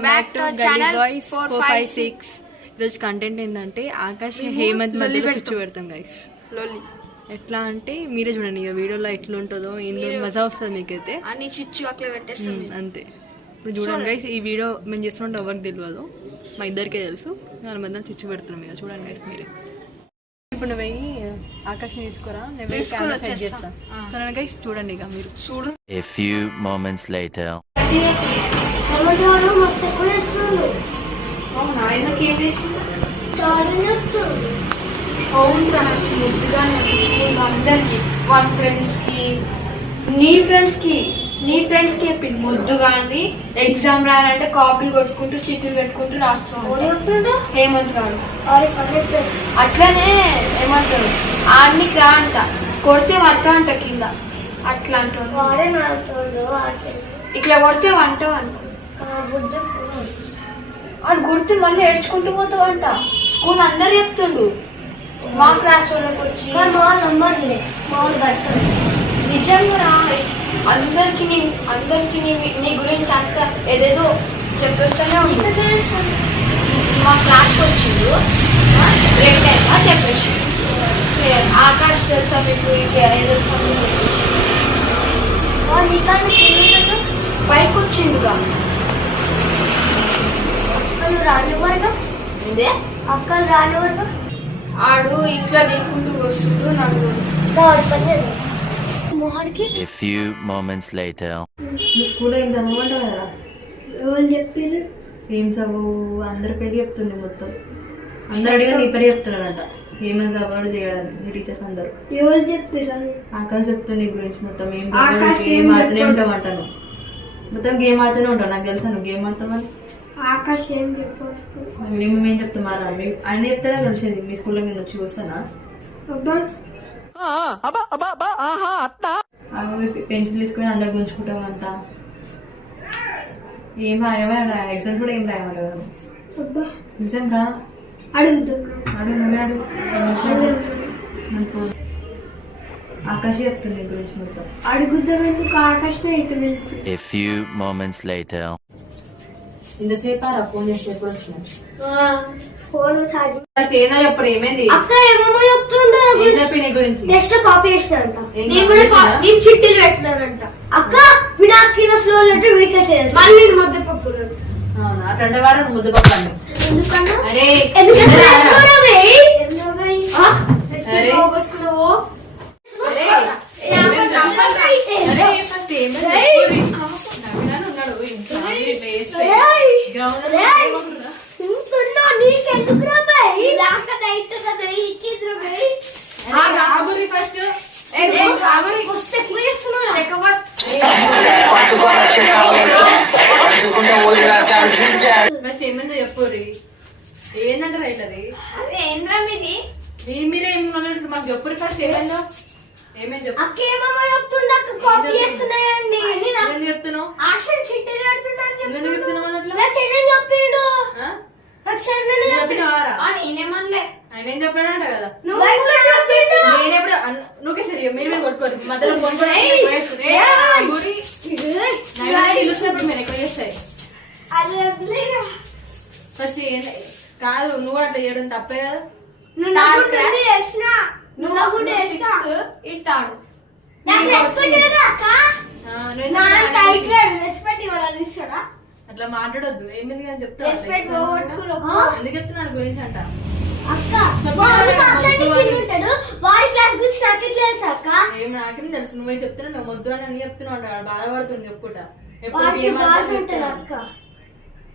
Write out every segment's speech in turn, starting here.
Welcome back to గల్లీ boys 456. ఈరోజు content ఏంటంటే ఆకాష్ హేమంత్ మధ్యలో చిచ్చు పెడతాం గైస్. ఎట్లా అంటే మీరే చూడండి ఇక వీడియోలో ఎట్లా ఉంటుందో ఏందో మజా వస్తుంది మీకైతే అన్ని చిచ్చు అట్లా పెట్టేస్తాం అంతే. ఇప్పుడు చూడండి గైస్, ఈ వీడియో మేము చేస్తుంటే ఎవరికి తెలియదు, మా ఇద్దరికే తెలుసు. వాళ్ళ మధ్య చిచ్చు పెడుతున్నాం ఇక చూడండి గైస్ మీరే. ఇప్పుడు నువ్వు ఆకాష్ని తీసుకురా, నేను సెట్ చేస్తాను సరే గైస్. చూడండి ఇక మీరు చూడు. A few moments later. అందరికి వాళ్ళ ఫ్రెండ్స్ కి నీ ఫ్రెండ్స్ కి చెప్పింది ముద్దుగా అని. ఎగ్జామ్ రాయాలంటే కాపీలు కొట్టుకుంటూ చీటీలు పెట్టుకుంటూ రాస్తున్నాడు హేమంత్ గారు. అట్లనే ఏమంటారు ఆడికి రా అంట, కొడితే పడతా అంట కింద అట్లా అంటాడు. ఇట్లా కొడితే వంటావు అంట, ఆడు గుర్తు మళ్ళీ ఏడ్చుకుంటూ పోతావు అంట. స్కూల్ అందరు చెప్తుండు, మా క్లాస్ వాళ్ళకి వచ్చి నిజంగా రా. అందరికి నీ గురించి అంత ఏదేదో చెప్పేస్తూనే ఉంటుంది. మా క్లాస్కి వచ్చిండు బ్రేక్ టైంగా చెప్పేసి ఆకాష్ తెలుసా మీకు ఏదో పైకి వచ్చిండుగా. ఇదే అక్కలు రానివ్వరు. ఆడు ఇట్లా దిక్కుంటూ వస్తుండు నాకు. A few moments later. మీ స్కూల్లో ఏం చదవమంటావు కదా? ఎవరు చెప్పారు? ఏం చదువు అందరి పేరు చెప్తుంది, మొత్తం అందరు అడిగినా నీ పేరు చెప్తున్నారంట. ఏమేమి చదవాడు చేయడానికి మీ టీచర్స్ అందరు. ఎవరు చెప్పారు? ఆకాష్ చెప్తుంది నీ గురించి మొత్తం. గేమ్ ఆడుతూనే ఉంటావు అంటాను, మొత్తం గేమ్ ఆడుతూనే ఉంటావు. నాకు తెలుసా నువ్వు గేమ్ ఆడతామని. ఆకాష్ ఏం చెప్పారు? మేమేం చెప్తామారా ఆయన చెప్తేనే తెలిసింది. మీ స్కూల్లో నేను వచ్చి చూస్తానా? పెన్సిల్ తీసుకొని అందరు గుంజుకుంటామంట. ఏం రాయమా ఎగ్జామ్ కూడా ఏం రాయమాట కదా. నిజం రా, అడుగు నువ్వే అడుగు. ఆకాశ్ చెప్తుంది గురించి మొత్తం. అడుగుద్దాం ఎందుకు? Akash A few moments later. ఇంతసేపు ఫోన్ చేసి ఎప్పుడు వచ్చిన చెప్పడు ఏమైంది అక్క ఏమో చెప్తుండే నీ గురించి. టెస్ట్ కాపీ చేస్తాడంట, నేను చిట్టీలు పెట్టినానంట. అక్క విడాకిన ఫ్లో లెటర్ వీకెట్ మళ్ళీ ముద్దపప్పు. అవునా? రెండో వారం ముద్దపప్పు అండి. ఎందుకన్నా? అరే ఫస్ట్ ఏమైందో చెప్పుర్రి. ఏందంటారా ఇట్లది? ఏంద్రా మీది? మీరే ఏమన్నట్టు మాకు చెప్పుర్రి. ఫస్ట్ ఏమైందో ఏమేమి చెప్పు. చెప్తున్నావు ఆయన ఏం చెప్పాడంట కదా. నేనెప్పుడు నువ్వే సరి మీరు కొట్టుకోరు మధ్యలో పిలుస్తున్నప్పుడు మీరు ఎక్కువ చేస్తాయి. ఫస్ట్ కాదు, నువ్వు అట్లా చేయడం తప్పే కదా. ఇస్తాడు అట్లా మాట్లాడొద్దు. ఏమింది అని చెప్తా. ఎందుకు చెప్తున్నాను గురించి అంట. ఏం నాకేం తెలుసు, నువ్వే చెప్తున్నావు. నువ్వు వద్దు అని అన్ని చెప్తున్నావు అంట. బాధపడుతుంది చెప్పుకుంటా.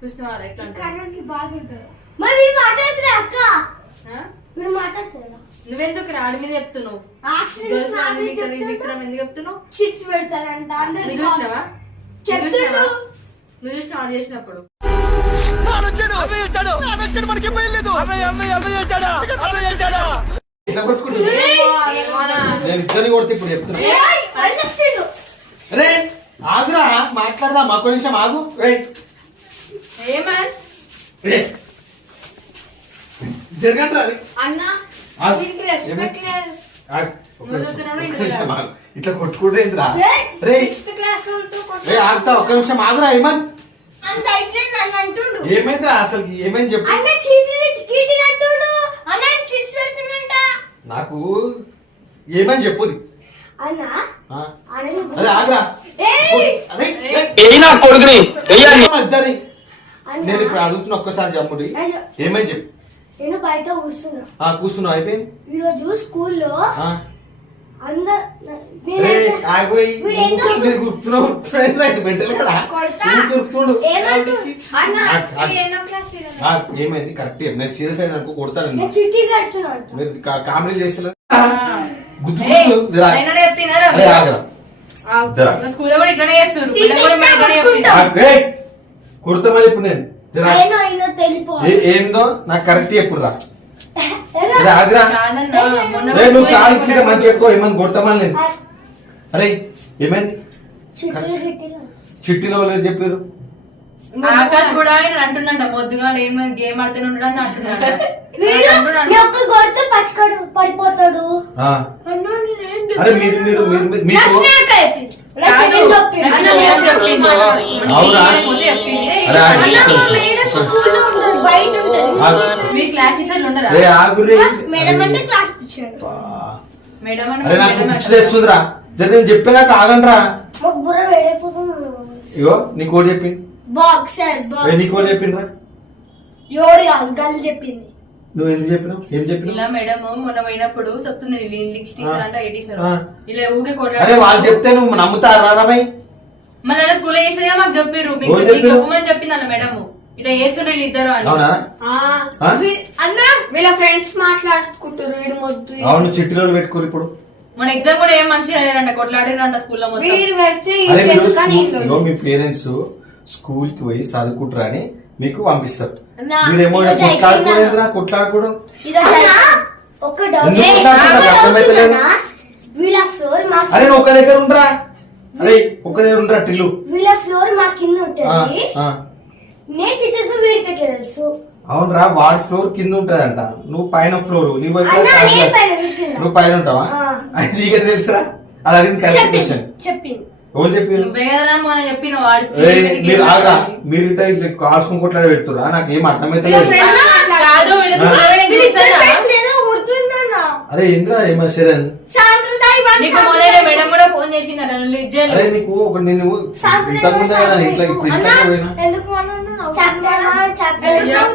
చూసినవారా ఎట్లా నువ్వెందుకు రాడి మీద చెప్తున్నావు? విక్రమ్ ఎందుకు చెప్తున్నావు? చూసినావా నువ్వు చూసిన ఆన్ చేసినప్పుడు ఆగురా, మాట్లాడదా మాకు నిమిషం ఆగు. జరగండి అన్నా ఇట్లా కొట్టుకుంటే ఆగుతా. ఒక్క నిమిషం ఆగురా. ఏమన్ అంత అయితే నన్ను అంటుండు. ఏమైంది అసలు ఏమైంది చెప్పు. అన్న చీటీ అంటుండు. అన్న చిట్స్ పెడుతుందంట. నాకు ఏమని చెప్పుది అన్న అదే ఆగ్రా కొడుకుని ఇద్దరి నేను ఇప్పుడు అడుగుతున్నా ఒక్కసారి చెప్పుడి ఏమని చెప్పు. నేను బయట కూర్చున్నా. కూర్చున్నావు అయిపోయింది. ఈరోజు స్కూల్లో ఏమైంది కరెక్ట్ నేను సీరియస్ అయిన అనుకో కొడతాను. చిట్టి కడుతున్నా. కామెడీ చేస్తలే కుడతామని ఇప్పుడు నేను ఏందో నాకు కరెక్ట్ ఎప్పుడు రా ఆగ్రా నువ్వు కాలు మంచి ఎక్కువ ఏమని కొడతామని నేను. అరే ఏమైంది చిట్టిలో చెప్పారు. ఆకాశ్ కూడా ఆయన అంటున్నాడు మొద్దుగా ఏమైనా గేమ్ ఆడుతూనే ఉంటాడని పడిపోతాడు. అరే మీరు మీరు మీకు అరే నాకు పిచ్చిలేస్తుందిరా నేను చెప్పాక ఆగండ్రా. ఇగో నీకు ఓడి చెప్పింది నీకు ఓడి చెప్పిండ్రా చెప్పింది. నువ్వు ఎందుకు చెప్పినావు ఏం చెప్పినావు. ఇలా మేడం మొన్న పోయినప్పుడు చెప్తుంది ఇలా ఊకే అరే వాళ్ళు చెప్తే నువ్వు నమ్ముతారా రామయ్య. మన స్కూల్ చేసినా మాకు చెప్పారు చెప్పమని చెప్పింది అన్న మేడం ఇట్లా చేస్తుండ్రు ఇద్దరు అని. అన్న వీళ్ళ ఫ్రెండ్స్ మాట్లాడుకుంటారు. వీడు మొద్దు అవును చిట్టిలో పెట్టుకోరు ఇప్పుడు. మన ఎగ్జామ్ కూడా ఏం మంచిగా లేదంట కొట్లాడిరంట స్కూల్లో మీ పేరెంట్స్ స్కూల్ కి పోయి చదువుకుంటారా అని మీకు పంపిస్తారు. మీరేమో కొట్లాడకూడదు. అరే నువ్వు ఒక దగ్గర ఉండరా. అరే ఒక దగ్గర ఉండరా టిల్లు. వీళ్ళ ఫ్లోర్ మా కింద ఉంటుంది. నేను చిట్టేసి వీడికి తెలుసు. అవునరా వాడి ఫ్లోర్ కింద ఉంటదంట నువ్వు పైన ఫ్లోర్ నువ్వు పైన ఉంటావా అది నీకు తెలుసా. అలా అడిగింది కరెక్ట్ క్వశ్చన్ చెప్పింది. ఎవరు చెప్పారు. మీరు ఆగా మీరు ఇట్లా కాల్చుకుని కొట్లాడి పెడుతురా నాకు ఏం అర్థమైతే. అరే ఇంద్రా ఏమో శరణ్ మేడం కూడా ఫోన్ చేసింది అరే నీకు ఒక నేను ఇంతకుముందే కదా ఇట్లా ఇప్పుడు ఇంట్లో పోయినా.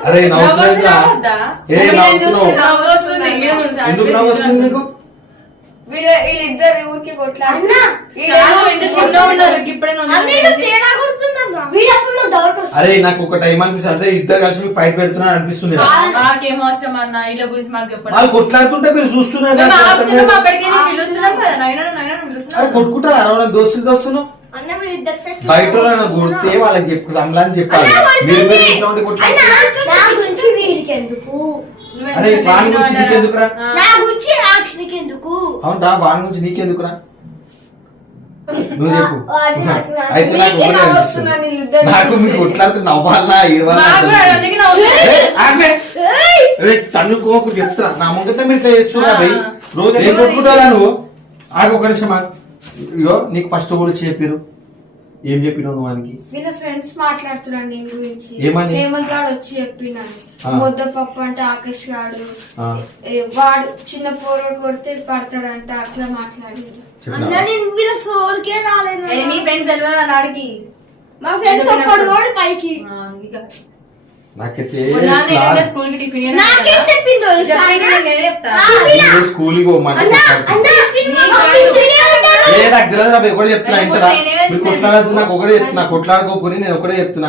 అరే నవ్వుతుందా ఎందుకు నవ్వు వస్తుంది నీకు. వీళ్ళిద్దరు ఊరికి కొట్లాడినా అరే నాకు ఒక టైం అనిపిస్తుంది అదే ఇద్దరు కలిసి మీకు ఫైట్ పెడుతున్నారు అనిపిస్తుంది. నాకేం అవసరం అన్న ఇలా గురించి మాకు చెప్పండి. వాళ్ళు కొట్లాడుతుంటే మీరు చూస్తున్నారు కొట్టుకుంటారు అరవై దోస్తులు బయట కొడితే వాళ్ళకి చెప్పు సంబలాన్ని చెప్పాలి. అరే వాని గురించి నీకెందుకురా. అవునా వాని గురించి నీకెందుకురా నువ్వు చెప్పు. అయితే నాకు ఒకటే అనిపిస్తుంది నాకు మీరు కొట్లాడుతూ నవ్వాలా ఏడవాలా తన్నుకోకు చెప్తున్నా నా ముంగత మీరు ఇట్లా చేస్తున్నా భయ్ రోజు ఏం కొట్టుకుంటారా నువ్వు. ఆగు ఒక నిమిషం ఇగో నీకు ఫస్ట్ కూడా చెప్పారు ఏం చెప్పినావు నువ్వు వానికి. వీళ్ళ ఫ్రెండ్స్ మాట్లాడుతున్నాను నేను గురించి. ఏమని హేమంత్ గాడు వచ్చి చెప్పినాను మొద్ద పప్పు అంటే ఆకాష్ గాడు వాడు చిన్న పోరడు కొడితే పడతాడంట అట్లా మాట్లాడింది. నేను వీళ్ళ ఫ్లోర్ కే రాలేదు. మీ ఫ్రెండ్స్ తెలియదు నాడికి మా ఫ్రెండ్స్ ఒక్కడు కూడా పైకి నాకైతే స్కూల్ కి టిఫిన్ స్కూల్ నాకు తెలియదు నాకు ఒకటే చెప్తున్నా ఇంటరా మీరు కొట్లాడద్దు నాకు ఒకటే చెప్తున్నా కొట్లాడుకోకుని నేను ఒకటే చెప్తున్నా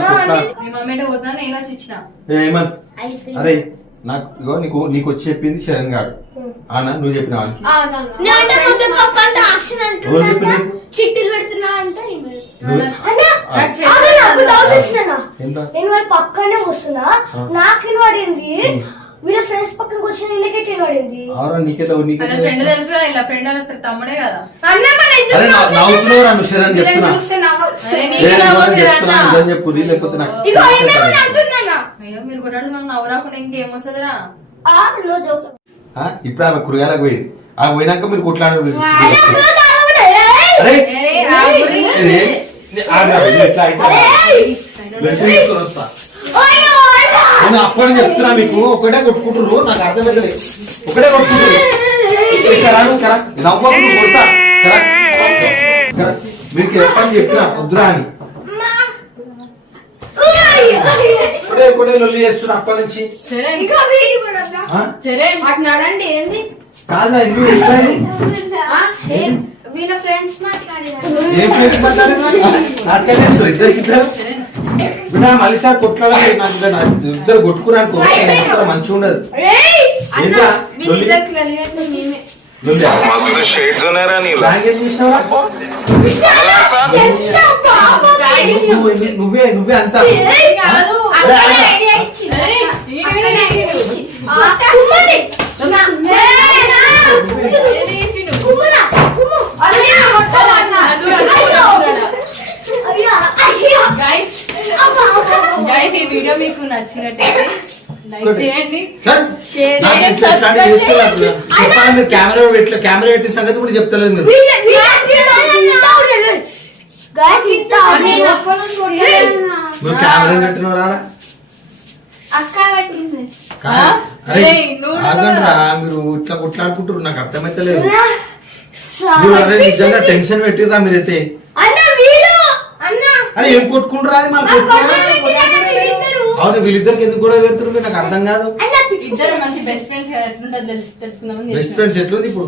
ఏమన్. అరే నాకు ఇగో నీకు వచ్చి చెప్పింది శరణ్ గారు అన్న నువ్వు చెప్పిన వానికి చిట్టీలు పెడుతున్నా అంటే నేను వాడి పక్కనే వస్తున్నా నాకు పడింది. వీళ్ళ ఫ్రెండ్స్ పక్కన వచ్చిన వీళ్ళకే పడింది. తమ్ముడే కదా చెప్పు లేకపోతే మీరు కొట్టాడు మనం నవ్వురాకుండా ఇంకేమొస్తుందిరా. ఇప్పుడు ఆమె కూరగాయలకు పోయింది ఆ పోయినాక మీరు కొట్లాడు. బ్లడ్ తీసుకొని వస్తా. నేను అప్పటి చెప్తున్నా మీకు, ఒకటే కొట్టుకుంటారు, నాకు అర్థమైతే ఒకటే కొట్టుకుంటారు. ఇక్కడ నవ్వకుండా కొడతా మీకు ఎప్పని చెప్తున్నా వద్దురా అని. ఒకటే లొల్లి చేస్తున్నా అప్పటి నుంచి. నడండి ఏంది కాదా ఇల్లు ఎట్లా ఇది? వీళ్ళ ఫ్రెండ్స్ మాట్లాడారు. ఏం ఫ్రెండ్స్ మాట్లాడినా నాటకాలు చేస్తారు ఇద్దరు. మళ్ళీ సార్ కొట్లాడాలి, నాకు ఇద్దరు కొట్టుకున్నాను మంచిగా ఉండదు. ఏంట్రా నువ్వే అంతా గైస్ ఈ వీడియో మీకు నచ్చినట్టయితే లైక్ చేయండి, కెమెరా పెట్టి సంగతి కూడా చెప్తలేదు మీరు. నువ్వు కెమెరా కట్టినవరా? అక్క పెట్టింది. ఆగండ్రా, మీరు ఇట్లా కొట్లాడుకుంటారు, నాకు అర్థమైతే లేదు. మీరు నిజంగా టెన్షన్ పెట్టిరా మీరైతే. అరే ఏం కొట్టుకుంటారా? అది మళ్ళీ అవును, వీళ్ళిద్దరికి ఎందుకు కూడా పెడుతున్నారు మీరు, నాకు అర్థం కాదు. ఇద్దరు మంచి బెస్ట్ ఫ్రెండ్స్ తెలుసుకుందామని. బెస్ట్ ఫ్రెండ్స్ ఎట్లుంది ఇప్పుడు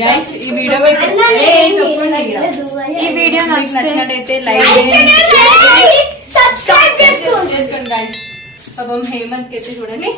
గైస్ ఈ వీడియో మీకు ఈ వీడియో మీకు నచ్చినట్టయితే లైక్ చేయండి, సబ్స్క్రైబ్ చేసుకోండి గైస్. పాపం హేమంత్ కి అయితే చూడండి